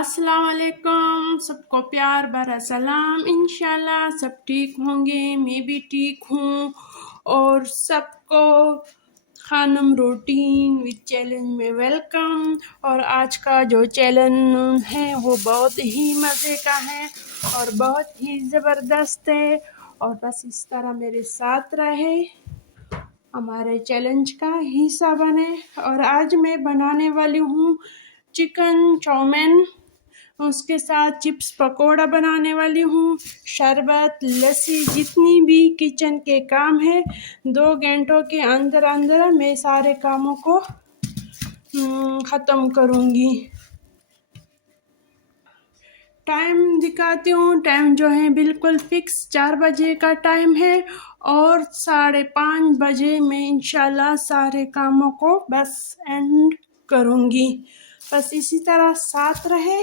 अस्सलाम वालेकुम, सबको प्यार भरा सलाम। इंशाल्लाह सब ठीक होंगे, मैं भी ठीक हूँ और सबको खानम रूटीन विद चैलेंज में वेलकम। और आज का जो चैलेंज है वो बहुत ही मज़े का है और बहुत ही ज़बरदस्त है और बस इस तरह मेरे साथ रहे, हमारे चैलेंज का हिस्सा बने। और आज मैं बनाने वाली हूँ चिकन चाउमीन, उसके साथ चिप्स पकोड़ा बनाने वाली हूँ, शरबत लस्सी, जितनी भी किचन के काम है 2 घंटों के अंदर अंदर मैं सारे कामों को ख़त्म करूँगी। टाइम दिखाती हूँ, टाइम जो है बिल्कुल फिक्स 4 बजे का टाइम है और 5:30 बजे मैं इंशाल्लाह सारे कामों को बस एंड करूँगी। बस इसी तरह साथ रहे।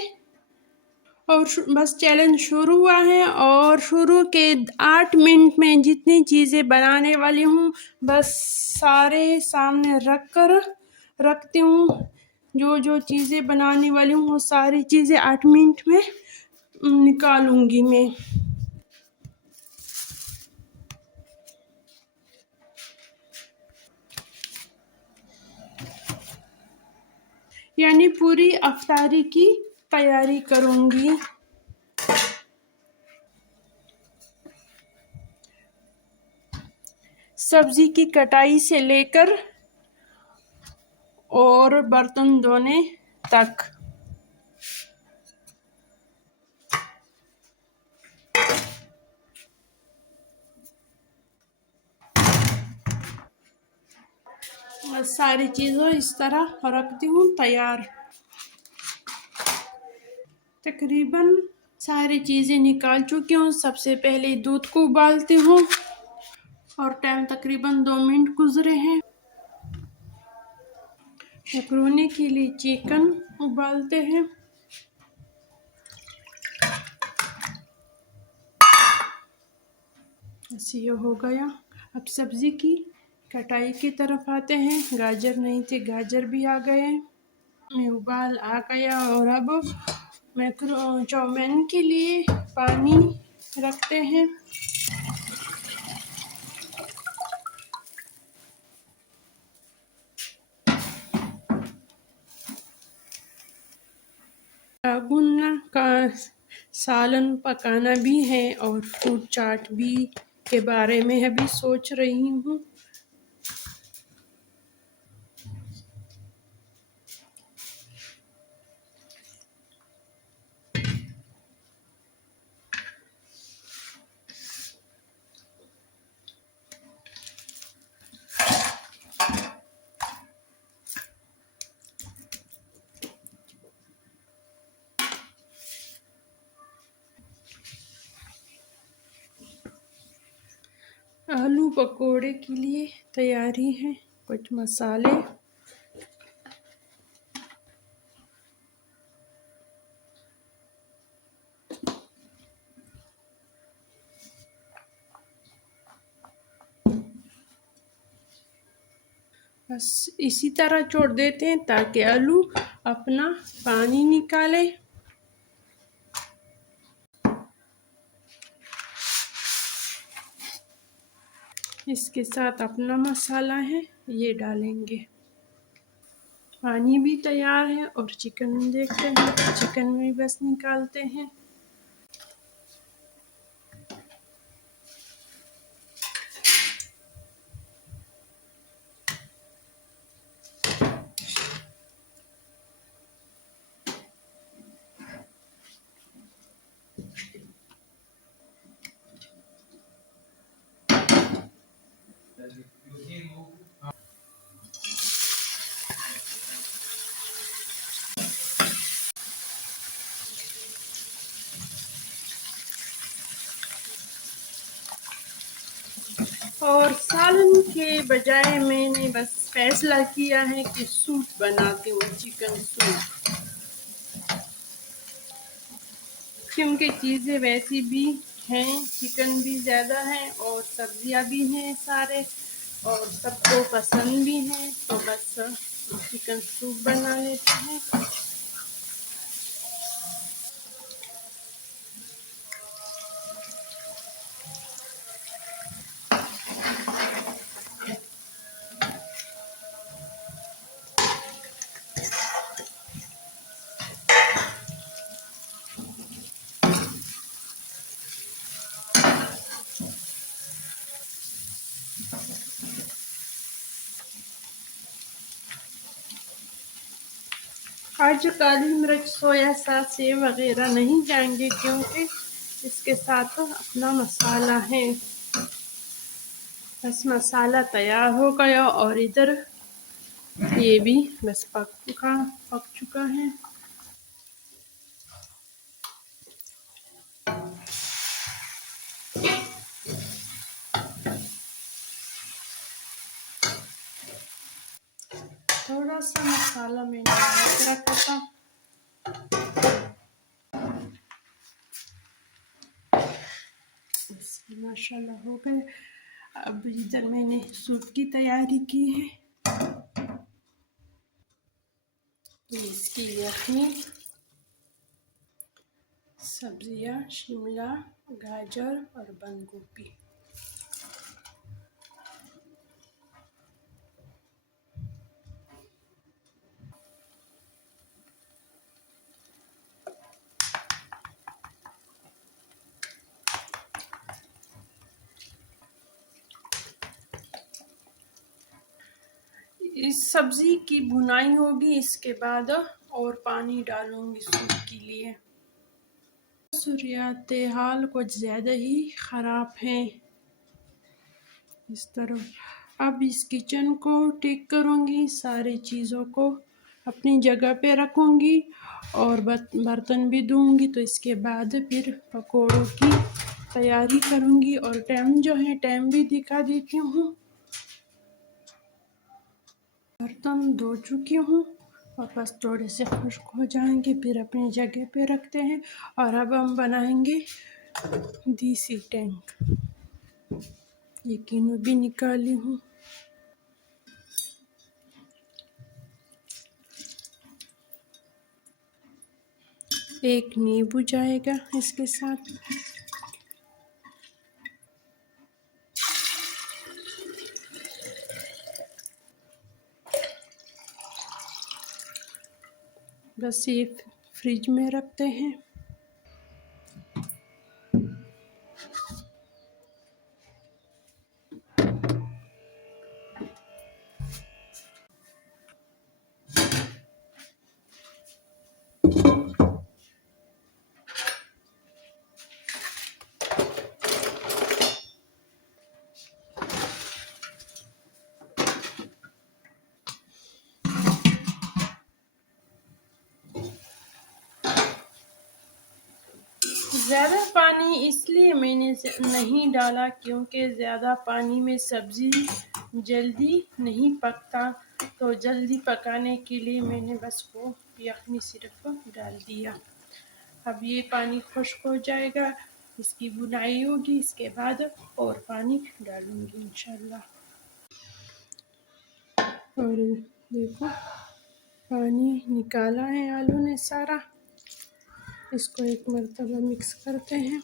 और बस चैलेंज शुरू हुआ है और शुरू के 8 मिनट में जितनी चीज़ें बनाने वाली हूँ बस सारे सामने रखती हूँ। जो जो चीज़ें बनाने वाली हूँ वो सारी चीज़ें 8 मिनट में निकालूंगी मैं। यानी पूरी अफ्तारी की तैयारी करूंगी। सब्जी की कटाई से लेकर और बर्तन धोने तक। बस सारी चीज़ों इस तरह रखती हूँ तैयार। तकरीबन सारी चीज़ें निकाल चुकी हूँ। सबसे पहले दूध को उबालती हूँ और टाइम तकरीबन 2 मिनट गुजरे हैं। मैक्रोनी के लिए चिकन उबालते हैं। ऐसे ये हो गया। अब सब्ज़ी की कटाई की तरफ आते हैं। गाजर नहीं थे, गाजर भी आ गए में उबाल आ गया। और अब चाउमीन के लिए पानी रखते हैं। गुन्ना का सालन पकाना भी है और फ्रूट चाट भी के बारे में अभी सोच रही हूँ। आलू पकोड़े के लिए तैयारी है। कुछ मसाले, बस इसी तरह छोड़ देते हैं ताकि आलू अपना पानी निकाले। इसके साथ अपना मसाला है ये डालेंगे। पानी भी तैयार है और चिकन देखते हैं, चिकन भी बस निकालते हैं। और सालन के बजाय मैंने बस फैसला किया है कि सूप बनाती हूँ, चिकन सूप, क्योंकि चीज़ें वैसी भी हैं, चिकन भी ज़्यादा है और सब्जियां भी हैं सारे और सबको पसंद भी हैं, तो बस चिकन सूप बना लेते हैं। आज काली मिर्च, सोया सॉस ये वगैरह नहीं जाएंगे क्योंकि इसके साथ अपना मसाला है। बस मसाला तैयार हो गया और इधर ये भी बस पक चुका है। थोड़ा सा मसाला मैंने डाल के रखा था। माशाल्लाह हो गए। अब इधर मैंने सूप की तैयारी की है। तो इसकी यखनी, सब्जियां, शिमला, गाजर और बंद गोभी। इस सब्जी की भुनाई होगी, इसके बाद और पानी डालूंगी सूप के लिए। सूरत हाल कुछ ज़्यादा ही ख़राब है इस तरफ। अब इस किचन को ठीक करूँगी, सारी चीज़ों को अपनी जगह पे रखूँगी और बर्तन भी धोऊँगी। तो इसके बाद फिर पकौड़ों की तैयारी करूँगी। और टाइम जो है, टाइम भी दिखा देती हूँ। बर्तन धो चुकी हूँ और बस थोड़े से खुश्क हो जाएंगे, फिर अपनी जगह पे रखते हैं। और अब हम बनाएंगे देसी टैंक। ये कीनू भी निकाली हूँ। एक नींबू जाएगा इसके साथ। बस ये फ्रिज में रखते हैं। ज़्यादा पानी इसलिए मैंने नहीं डाला क्योंकि ज़्यादा पानी में सब्ज़ी जल्दी नहीं पकता। तो जल्दी पकाने के लिए मैंने बस वो यखनी सिर्फ डाल दिया। अब ये पानी खुश्क हो जाएगा, इसकी बुनाई होगी, इसके बाद और पानी डालूंगी इंशाल्लाह। और देखो पानी निकाला है आलू ने सारा। इसको एक मरतबा मिक्स करते हैं।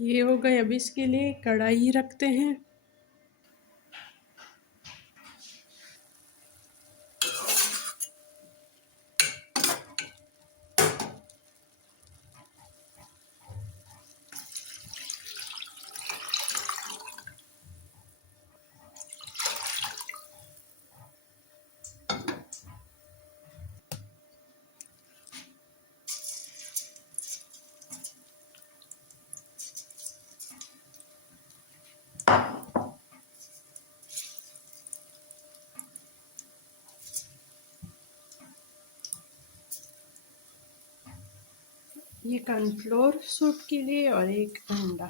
ये हो गए। अब इसके लिए कढ़ाई रखते हैं। ये कॉर्नफ्लोर सूप के लिए और एक अंडा।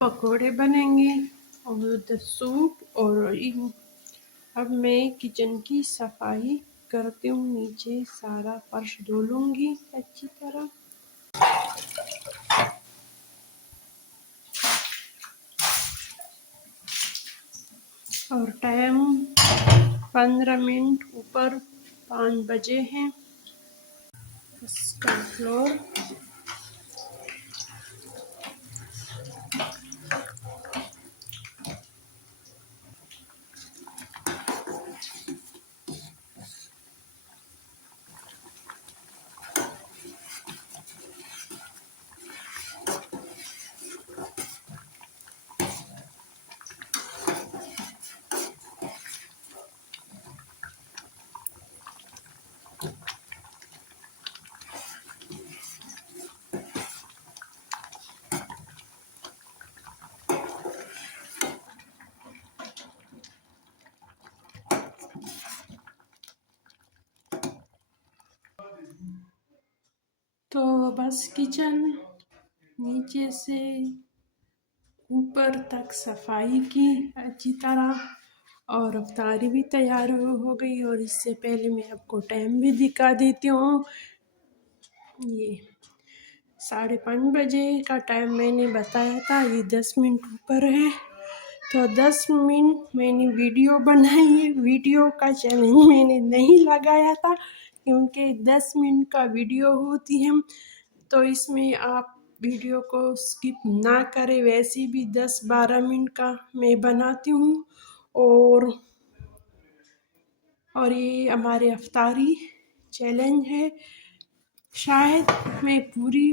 पकोड़े बनेंगे और उधर सूप। और अब मैं किचन की सफाई करती हूँ। नीचे सारा फर्श धो लूँगी अच्छी तरह। और टाइम 15 मिनट ऊपर 5 बजे हैं। कॉर्नफ्लोर तो बस किचन नीचे से ऊपर तक सफाई की अच्छी तरह, और अफ्तारी भी तैयार हो गई। और इससे पहले मैं आपको टाइम भी दिखा देती हूँ। ये 5:30 बजे का टाइम मैंने बताया था, ये 10 मिनट ऊपर है। तो 10 मिनट मैंने वीडियो बनाई है। वीडियो का चैलेंज मैंने नहीं लगाया था क्योंकि 10 मिनट का वीडियो होती है, तो इसमें आप वीडियो को स्किप ना करें। वैसे भी 10-12 मिनट का मैं बनाती हूँ। और ये हमारे अफ्तारी चैलेंज है। शायद मैं पूरी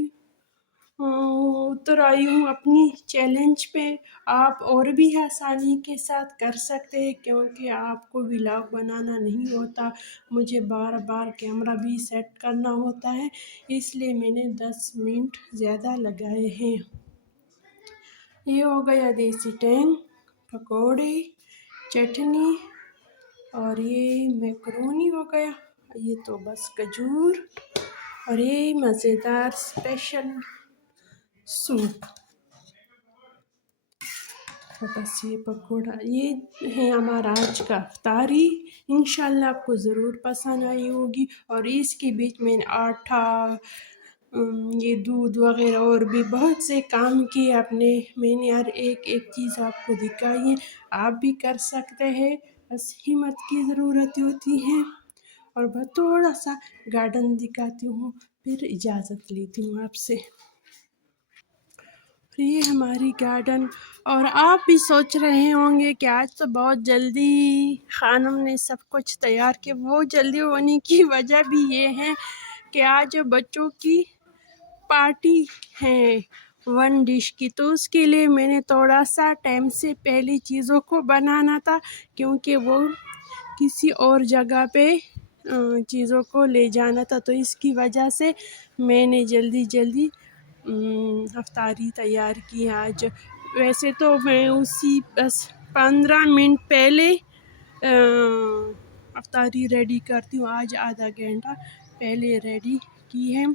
उतर आई हूँ अपनी चैलेंज पे। आप और भी आसानी के साथ कर सकते हैं क्योंकि आपको व्लॉग बनाना नहीं होता, मुझे बार बार कैमरा भी सेट करना होता है, इसलिए मैंने 10 मिनट ज़्यादा लगाए हैं। ये हो गया देसी टैंग, पकौड़े, चटनी, और ये मैक्रोनी हो गया। ये तो बस खजूर, और ये मज़ेदार स्पेशल सूप। तो बस ये पकौड़ा, ये है हमारा आज का अफ्तारी। इंशाल्लाह आपको ज़रूर पसंद आई होगी। और इसके बीच में आटा, ये दूध वगैरह और भी बहुत से काम किए अपने। मैंने हर एक एक चीज़ आपको दिखाई है, आप भी कर सकते हैं, बस हिम्मत की ज़रूरत होती है। और बस थोड़ा सा गार्डन दिखाती हूँ, फिर इजाज़त लेती हूँ आपसे। ये हमारी गार्डन। और आप भी सोच रहे होंगे कि आज तो बहुत जल्दी खानम ने सब कुछ तैयार किया। वो जल्दी होने की वजह भी ये है कि आज बच्चों की पार्टी है 1 डिश की, तो उसके लिए मैंने थोड़ा सा टाइम से पहले चीज़ों को बनाना था क्योंकि वो किसी और जगह पे चीज़ों को ले जाना था, तो इसकी वजह से मैंने जल्दी जल्दी अफ्तारी तैयार की आज। वैसे तो मैं उसी बस 15 मिनट पहले अफ्तारी रेडी करती हूँ, आज आधा घंटा पहले रेडी की है।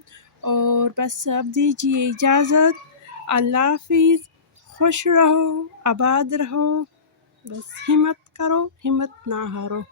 और बस अब दीजिए इजाज़त, अल्लाह हाफिज़, खुश रहो, आबाद रहो, बस हिम्मत करो, हिम्मत ना हारो।